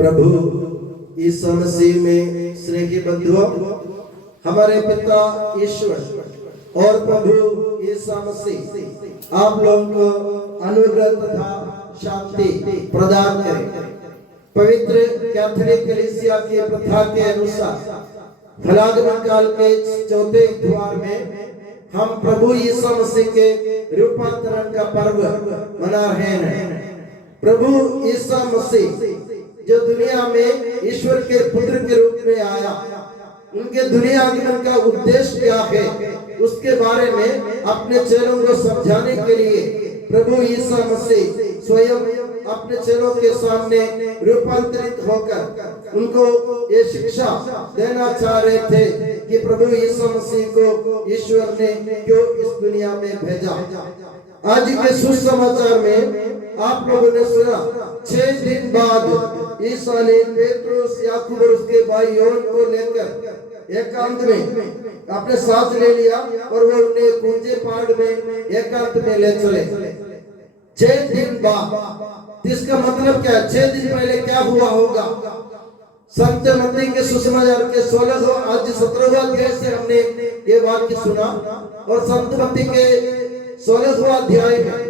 प्रभु यीशु मसीह में स्नेही बंधुओं, हमारे पिता ईश्वर और प्रभु यीशु मसीह आप लोगों को अनुग्रह तथा शांति प्रदान करें। पवित्र कैथोलिक कलीसिया की प्रथा के अनुसार फलागमन काल के चौथे द्वार में हम प्रभु यीशु मसीह के रूपांतरण का पर्व मना रहे हैं। प्रभु यीशु मसीह जो दुनिया में ईश्वर के पुत्र के रूप में आया, उनके दुनिया आगमन का उद्देश्य क्या है, उसके बारे में अपने चेलों को समझाने के लिए प्रभु यीशु मसीह स्वयं अपने चेलों के सामने रूपांतरित होकर उनको ये शिक्षा देना चाह रहे थे कि प्रभु यीशु मसीह को ईश्वर ने क्यों इस दुनिया में भेजा। आज के सुसमाचार में आप लोगों ने सुना, 6 दिन बाद ईसा ने पेट्रोस, याकूब और उसके भाई योहन को लेकर एकांत में अपने साथ ले लिया और वो उन्हें ऊंचे पहाड़ में एकांत में ले चले। 6 दिन बाद, इसका मतलब क्या है? 6 दिन पहले क्या हुआ होगा? संत मत्ती के सुसमाचार के 16 आज 17वां अध्याय से हमने ये वाक्य सुना और संत मत्ती के 16वां अध्याय में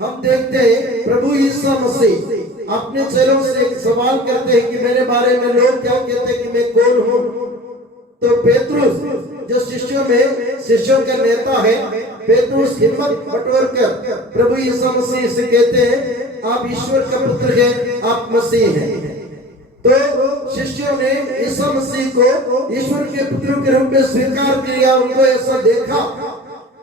हम देखते हैं प्रभु यीशु मसीह अपने चेलों से एक सवाल करते हैं कि मेरे बारे में लोग क्या कहते हैं कि मैं कौन हूँ। तो पेतरुस जो शिष्यों के नेता है, पेतरुस हिम्मत बटोर कर प्रभु यीशु मसीह से कहते हैं आप ईश्वर का पुत्र हैं, आप मसीह हैं। तो शिष्यों ने यीशु मसीह को ईश्वर के पुत्र के रूप में स्वीकार किया, उनको ऐसा देखा।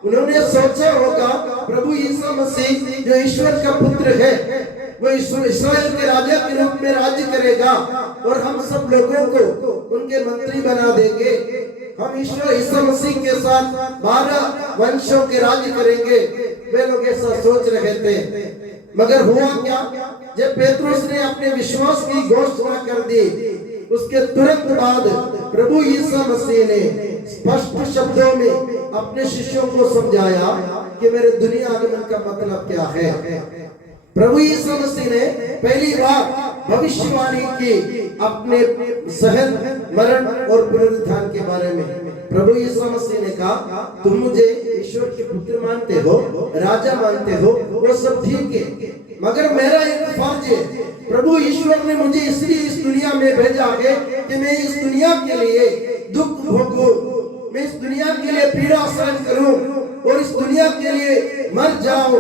उन्होंने सोचा होगा प्रभु यीशु मसीह जो ईश्वर का पुत्र है वो इस्राएल के राजा के रूप में राज्य करेगा और हम सब लोगों को उनके मंत्री बना देंगे। हम ईश्वर यीशु मसीह के साथ 12 वंशों के राज्य करेंगे। वे लोग ऐसा सोच रहे थे, मगर हुआ क्या? जब पेतरुस ने अपने विश्वास की घोषणा कर दी, उसके तुरंत बाद प्रभु यीशु मसीह ने स्पष्ट शब्दों में अपने शिष्यों को समझाया कि मेरे दुनिया आगमन का मतलब क्या है। प्रभु यीशु मसीह ने पहली बार भविष्यवाणी की अपने सहन, मरण और पुनरुत्थान के बारे में। प्रभु यीशु मसीह ने कहा तुम मुझे ईश्वर के पुत्र मानते हो, राजा मानते हो, वो सब ठीक है, मगर मेरा एक फर्ज है। प्रभु ईश्वर ने मुझे इसलिए इस दुनिया में भेजा है कि मैं इस दुनिया के लिए दुख भोगूं, मैं इस दुनिया के लिए पीड़ा सहन करूं और इस दुनिया के लिए मर जाऊं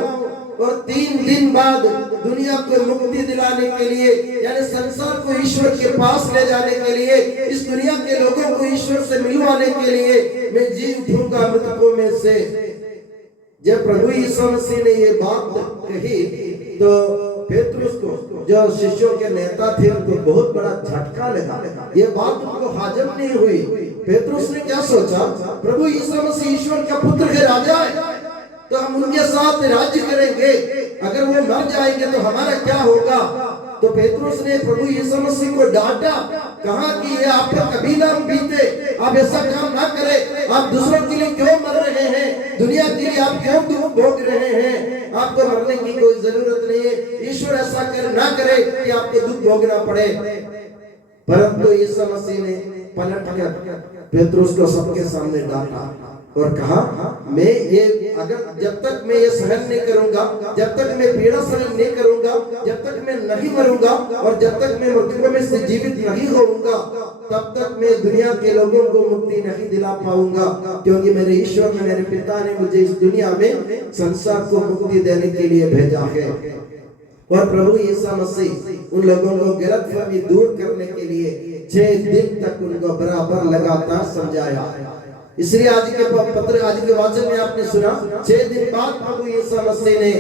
और 3 दिन बाद दुनिया को मुक्ति दिलाने के लिए, यानी संसार को ईश्वर के पास ले जाने के लिए, इस दुनिया के लोगों को ईश्वर से मिलवाने के लिए मैं जी उठूंगा मृतकों में से। जब प्रभु यीशु मसीह ने ये बात कही तो पेतरुस को, जो शिष्यों के नेता थे, उनको बहुत बड़ा झटका लगा। ये बात उनको हजम नहीं हुई। पेतरुस ने क्या सोचा? प्रभु यीशु मसीह ईश्वर का पुत्र है, राजा है, तो हम उनके साथ राज्य करेंगे, अगर वो मर जाएंगे तो हमारा क्या होगा? तो पेतरुस ने प्रभु यीशु मसीह को डांटा, कहा कि ये आपका कभी ना बीते, आप ऐसा काम ना करें, आप दूसरों के लिए क्यों मर रहे हैं, दुनिया के लिए आप क्यों दुख भोग रहे हैं, आपको मरने की कोई जरूरत नहीं है, ईश्वर ऐसा ना करे कि आपको दुख भोगना पड़े। परंतु यीशु मसीह ने पलट कर पेतरुस को सबके सामने डांटा और कहा मैं ये, अगर जब तक मैं ये सहन नहीं करूंगा, जब तक मैं पीड़ा सहन नहीं करूंगा, जब तक मैं नहीं मरूंगा और जब तक मैं मृतकों में से जीवित नहीं होऊंगा, तब तक मैं दुनिया के लोगों को मुक्ति नहीं दिला पाऊंगा, क्योंकि मेरे ईश्वर ने, मेरे पिता ने मुझे इस दुनिया में संसार को मुक्ति देने के लिए भेजा है। और प्रभु यीशु मसीह उन लोगों को गलतफहमी दूर करने के लिए 6 दिन तक उनको बराबर लगातार समझाया। इसलिए आज के वाचन में आपने सुना, 6 दिन बाद प्रभु यीशु मसीह ने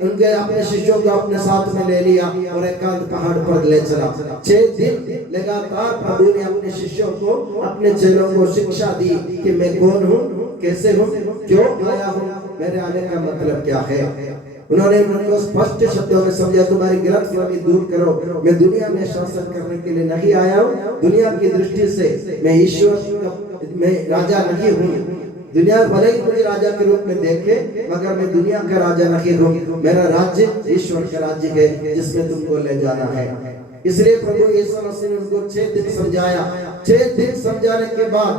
उनके अपने शिष्यों को अपने साथ में ले लिया और एकांत पहाड़ पर ले चला। 6 दिन लगातार प्रभु ने अपने शिष्यों को, अपने चेलों को शिक्षा दी कि मैं कौन हूँ, कैसे हूँ, क्यों आया हूँ, मेरे आने का मतलब क्या है। उन्होंने उनको स्पष्ट शब्दों में समझा, तुम्हारी गलतफहमी दूर करो, मैं दुनिया में शासन करने के लिए नहीं आया हूँ, दुनिया की दृष्टि से मैं ईश्वर, मैं राजा नहीं हूँ। दुनिया भले ही मुझे राजा के रूप में देखे, मगर मैं दुनिया का राजा नहीं हूँ। मेरा राज्य ईश्वर का राज्य है जिसमें तुमको ले जाना है। इसलिए प्रभु यीशु मसीह ने उनको 6 दिन समझाया। 6 दिन समझाने के बाद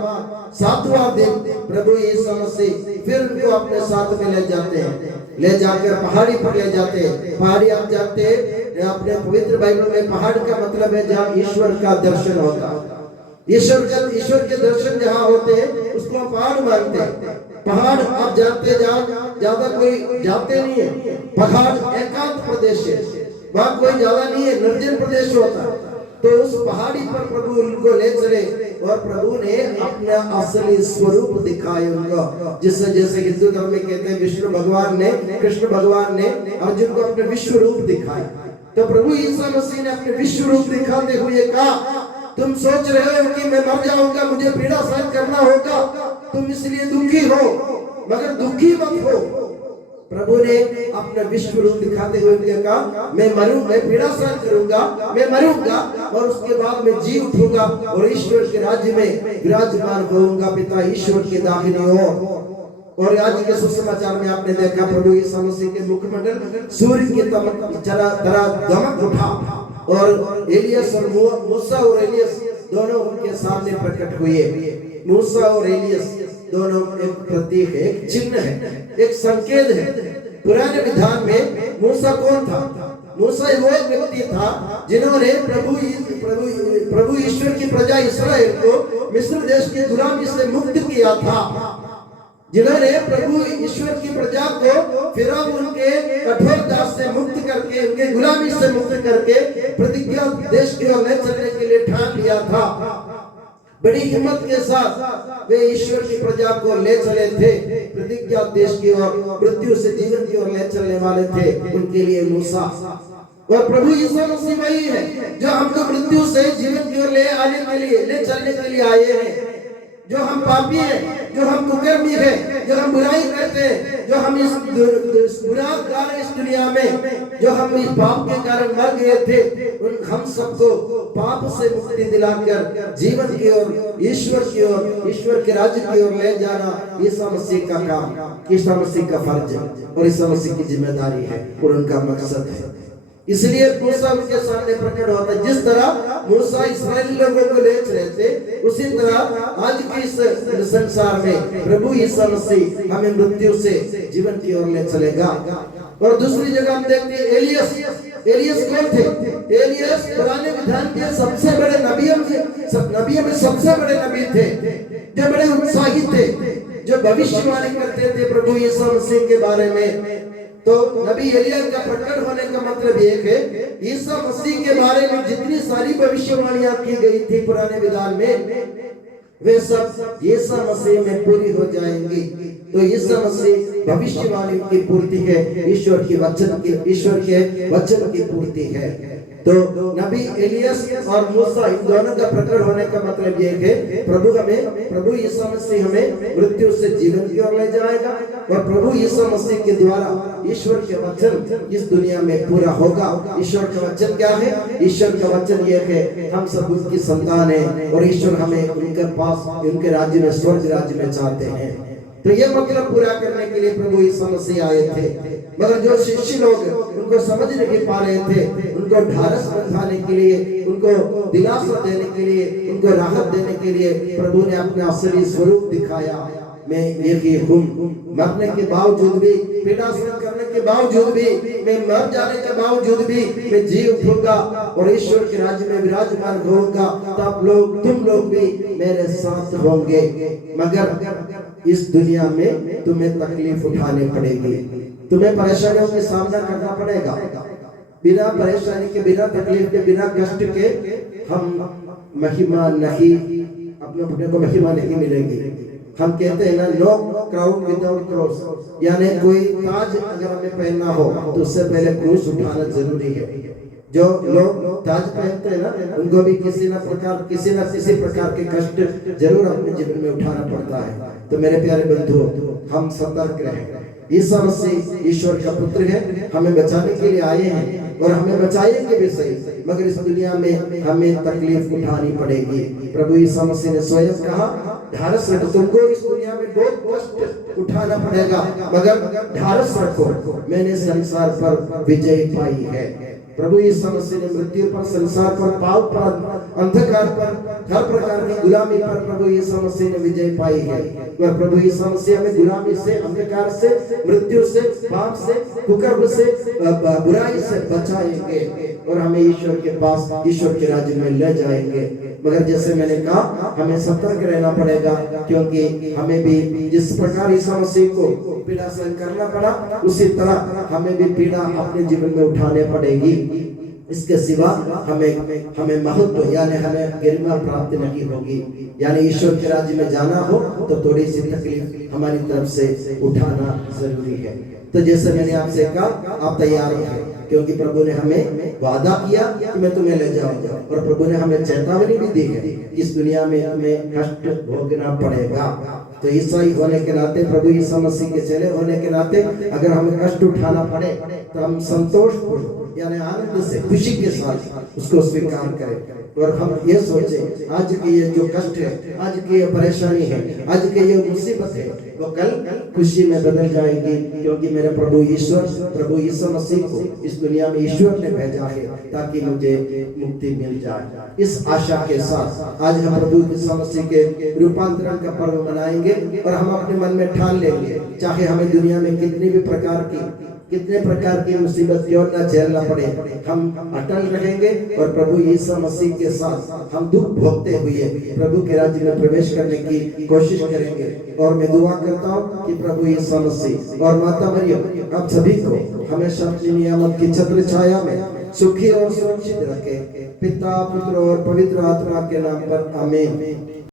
7वां दिन प्रभु यीशु मसीह फिर उनको अपने साथ में ले जाते हैं, ले जाकर पहाड़ी पर ले जाते हैं। पहाड़ी आप जानते हैं अपने पवित्र बाइबल में पहाड़ का मतलब है जहाँ ईश्वर का दर्शन होता है। ईश्वर के दर्शन जहाँ होते हैं उसको हम पहाड़ मानते हैं। पहाड़ आप जानते ज्यादा कोई जाते नहीं है। पहाड़ एकांत प्रदेश है, वहाँ कोई ज्यादा नहीं है, निर्जन प्रदेश होता है। तो उस पहाड़ी पर प्रभु उनको ले चले और प्रभु ने अपना असली स्वरूप दिखाए उनको। जिससे जैसे हिंदू धर्म में कहते हैं कृष्ण भगवान ने अर्जुन को अपने विश्व रूप दिखाए। तो प्रभु यीशु मसीह ने अपने विश्व रूप दिखाते हुए कहा, तुम सोच रहे हो कि मैं मर जाऊंगा, मुझे पीड़ा सहन करना होगा, तुम इसलिए दुखी हो, मगर दुखी मत हो। प्रभु ने अपना विश्व रूप दिखाते हुए कहा, मैं पीड़ा सहन करूंगा, मैं मरूंगा और उसके बाद मैं जी उठूंगा और ईश्वर के राज्य में विराजमान होऊंगा, पिता ईश्वर के दाहिनी ओर। और आज के सुसमाचार में आपने देखा प्रभु यीशु मसीह के मुखमंडल सूर्य की तरह दमक उठा और एलियस और मूसा और एलियस दोनों उनके सामने प्रकट हुए। मूसा और एलियस दोनों एक प्रतीक है, एक चिन्ह है, एक संकेत है। पुराने विधान में मूसा कौन था? मूसा वो एक व्यक्ति था जिन्होंने प्रभु ईश्वर की प्रजा इस्राएल को मिस्र देश की गुलामी से मुक्त किया था, जिन्होंने प्रभु ईश्वर की प्रजा को फिरौन के कठोर दास से मुक्त करके, उनके गुलामी से मुक्त करके प्रतिज्ञा देश की ओर ले चलने के लिए ठान लिया था। बड़ी हिम्मत के साथ वे ईश्वर की प्रजा को ले चले थे प्रतिज्ञा देश की ओर, मृत्यु से जीवन की ओर ले चलने वाले थे उनके लिए मूसा। और प्रभु यीशु मसीह वही है जो हमको मृत्यु से जीवन की ओर ले आने के लिए, ले चलने के लिए आए हैं। जो हम पापी हैं, जो हम कुकर्मी हैं, जो हम बुराई करते हैं, जो हम इस गुनाहगार इस दुनिया में, जो हम इस पाप के कारण मर गए थे, उन हम सबको पाप से मुक्ति दिलाकर जीवन की ओर, ईश्वर की ओर, ईश्वर के राज्य की ओर ले जाना यीशु मसीह का काम, यीशु मसीह का फर्ज है और यीशु मसीह की जिम्मेदारी है और उनका मकसद है। इसलिए मूसा उनके सामने प्रकट होता है। जिस तरह मूसा इस्राएली लोगों को ले रहे थे, उसी तरह आज के इस संसार में प्रभु यीशु मसीह हमें मृत्यु से जीवन की ओर ले चलेगा। और दूसरी जगह हम देखते हैं एलियस कौन थे? एलियस पुराने विधान के सबसे बड़े नबियों में सबसे बड़े नबी थे, जो बड़े उत्साही थे, जो भविष्यवाणी करते थे प्रभु यीशु मसीह के बारे में। तो नबी एलिया का प्रकट होने का मतलब एक है, यीशु मसीह के बारे में जितनी सारी भविष्यवाणियां की गई थी पुराने विधान में, वे सब यीशु मसीह में पूरी हो जाएंगी। तो यीशु मसीह भविष्यवाणी की पूर्ति है, ईश्वर के वचन की पूर्ति है। तो नबी एलियस और मूसा इन दोनों का प्रकट होने का मतलब ये है, प्रभु यीशु मसीह हमें मृत्यु से जीवन की ओर ले जाएगा और प्रभु यीशु मसीह के द्वारा ईश्वर के वचन इस दुनिया में पूरा होगा। ईश्वर का वचन क्या है? ईश्वर का वचन ये है, हम सब उसकी संतान है और ईश्वर हमें उनके पास, उनके राज्य में, स्वर्ग राज्य में चाहते हैं। तो ये मतलब पूरा करने के लिए प्रभु यीशु मसीह आए थे। मगर जो शिष्य लोग उनको समझ नहीं पा रहे थे, उनको ढारस बंधाने के लिए, उनको दिलासा देने के लिए, उनको राहत देने के लिए प्रभु ने अपना असली स्वरूप दिखाया। मैं ये हूँ, मरने के बावजूद भी, पीड़ा सहन करने के बावजूद भी, मैं मर जाने के बावजूद भी मैं जी उठूंगा और ईश्वर के राज्य में विराजमान होऊंगा। तब तुम लोग भी मेरे साथ होंगे। मगर इस दुनिया में तुम्हें तकलीफ उठानी पड़ेगी, तुम्हें परेशानियों का सामना करना पड़ेगा। बिना परेशानी के, बिना तकलीफ के, बिना कष्ट के हम महिमा नहीं, अपने को महिमा नहीं मिलेगी। हम कहते हैं ना, नो क्राउन विदाउट क्रॉस, यानी कोई ताज अगर हमें पहनना हो तो उससे पहले क्रूस उठाना जरूरी है। जो लोग ताज पहनते हैं ना, उनको भी किसी न किसी प्रकार के कष्ट जरूर अपने जीवन में उठाना पड़ता है। तो मेरे प्यारे बंधुओं, हम सतर्क रहें। यीशु मसीह ईश्वर का पुत्र है, हमें बचाने के लिए आए हैं और हमें बचाएंगे भी सही, मगर इस दुनिया में हमें तकलीफ उठानी पड़ेगी। प्रभु यीशु मसीह ने स्वयं कहा, ढारस रखो, तुमको इस दुनिया में बहुत कष्ट उठाना पड़ेगा, मगर ढारस रखो, मैंने संसार पर विजय पाई है। प्रभु यीशु मसीह ने मृत्यु पर, संसार पर, पाप पर, अंधकार पर, हर प्रकार की गुलामी पर प्रभु यीशु मसीह ने विजय पाई है। और प्रभु यीशु मसीह हमें गुलामी से, अंधकार से, मृत्यु से, पाप से, कुकर्म से, बुराई से बचाएंगे और हमें ईश्वर के पास, ईश्वर के राज्य में ले जाएंगे। मगर जैसे मैंने कहा, हमें सतर्क रहना पड़ेगा, क्योंकि हमें भी जिस प्रकार यीशु मसीह को पीड़ा सहन करना पड़ा, उसी तरह हमें भी पीड़ा अपने जीवन में उठाने पड़ेगी। इसके सिवा हमें महत्व यानी हमें गरिमा प्राप्त नहीं होगी। यानी ईश्वर के राज्य में जाना हो तो थोड़ी सी तकलीफ हमारी तरफ से उठाना जरूरी है। तो जैसे मैंने आपसे कहा, आप तैयार हैं, क्योंकि प्रभु ने हमें वादा किया कि मैं तुम्हें ले जाऊंगा, और प्रभु ने हमें चेतावनी भी दी है कि इस दुनिया में हमें कष्ट भोगना पड़ेगा। तो ईसाई होने के नाते, प्रभु यीशु मसीह के चेले होने के नाते, अगर हमें कष्ट उठाना पड़े तो हम संतोष यानी आनंद से, खुशी के साथ उसको स्वीकार करें। और हम ये सोचे, आज की ये जो कष्ट है, आज की ये परेशानी है, आज की ये मुसीबत है, वो कल खुशी में बदल जाएगी, क्योंकि मेरे प्रभु ईश्वर, प्रभु यीशु मसीह को इस दुनिया में ईश्वर ने भेजा है ताकि मुझे मुक्ति मिल जाए। इस आशा के साथ आज हम प्रभु यीशु मसीह के रूपांतरण का पर्व मनाएंगे और हम अपने मन में ठान लेंगे, चाहे हमें दुनिया में कितने प्रकार की मुसीबत क्यों न झेलना पड़े, हम अटल रहेंगे और प्रभु यीशु मसीह के साथ हम दुख भोगते हुए प्रभु के राज्य में प्रवेश करने की कोशिश करेंगे। और मैं दुआ करता हूँ कि प्रभु यीशु मसीह और माता मरियम आप सभी को हमेशा अपनी नियामत की छत्र छाया में सुखी और सुरक्षित रखे। पिता, पुत्र और पवित्र आत्मा के नाम पर आमीन।